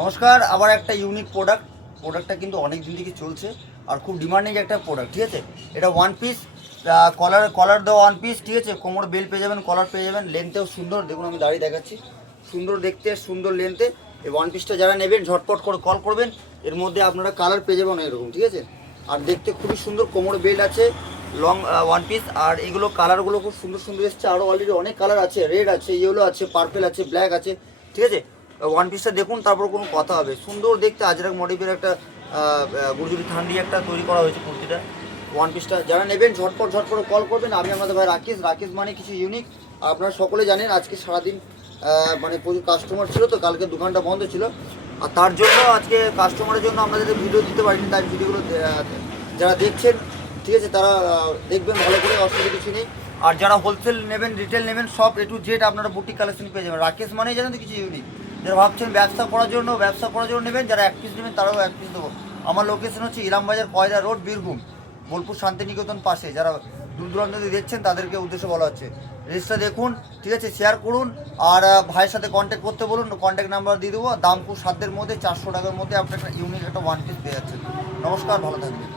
নমস্কার, আবার একটা ইউনিক প্রোডাক্টটা কিন্তু অনেক দিন থেকে চলছে আর খুব ডিমান্ডিং একটা প্রোডাক্ট। ঠিক আছে, এটা ওয়ান পিস, কলার দেওয়া ওয়ান পিস। ঠিক আছে, কোমর বেল পেয়ে যাবেন, কলার পেয়ে যাবেন, লেন্থেও সুন্দর। দেখুন আমি দাঁড়িয়ে দেখাচ্ছি, সুন্দর দেখতে, সুন্দর লেন্থে। এই ওয়ান পিসটা যারা নেবেন ঝটপট করে কল করবেন। এর মধ্যে আপনারা কালার পেয়ে যাবেন এরকম। ঠিক আছে, আর দেখতে খুবই সুন্দর, কোমর বেল্ট আছে, লং ওয়ান পিস। আর এগুলো কালারগুলো খুব সুন্দর সুন্দর এসছে, আরও অলরেডি অনেক কালার আছে, রেড আছে, ইয়েলো আছে, পার্পেল আছে, ব্ল্যাক আছে। ঠিক আছে, ওয়ান পিসটা দেখুন, তারপর কোনো কথা হবে। সুন্দর দেখতে আজরাক মোটিভের একটা গুজরি ঠান্ডি একটা তৈরি করা হয়েছে কুর্তিটা। ওয়ান পিসটা যারা নেবেন ঝটপট কল করবেন। আমি আমাদের ভাই রাকেশ মানে কিছু ইউনিক। আপনারা সকলে জানেন আজকে সারাদিন মানে প্রচুর কাস্টমার ছিল, তো কালকে দোকানটা বন্ধ ছিল। আর তার জন্য আজকে কাস্টমারের জন্য আপনাদের ভিডিও দিতে পারিনি, তাই ভিডিওগুলো যারা দেখছেন, ঠিক আছে, তারা দেখবেন ভালো করে, অসুবিধা কিছু নেই। আর যারা হোলসেল নেবেন, রিটেল নেবেন, সব এ টু জেড আপনারা বুটিক কালেকশন পেয়ে যাবেন। রাকেশ মানেই জানেন তো কিছু ইউনিক। যারা ভাবছেন ব্যবসা করার জন্য নেবেন, যারা এক পিস নেবেন তারাও এক পিস দেবো। আমার লোকেশন হচ্ছে ইলামবাজার, কয়রা রোড, বীরভূম, বোলপুর শান্তিনিকেতন পাশে। যারা দূর দূরান্ত থেকে দেখছেন তাদেরকে উদ্দেশ্যে বলা হচ্ছে, রিলসটা দেখুন, ঠিক আছে, শেয়ার করুন। আর ভাইয়ের সাথে কন্ট্যাক্ট করতে বলুন, কন্ট্যাক্ট নাম্বার দিয়ে দেবো। দাম খুব সাধ্যের মধ্যে, 400 টাকার মধ্যে আপনার একটা ইউনিক একটা ওয়ান পিস পেয়ে যাচ্ছেন। নমস্কার, ভালো থাকবেন।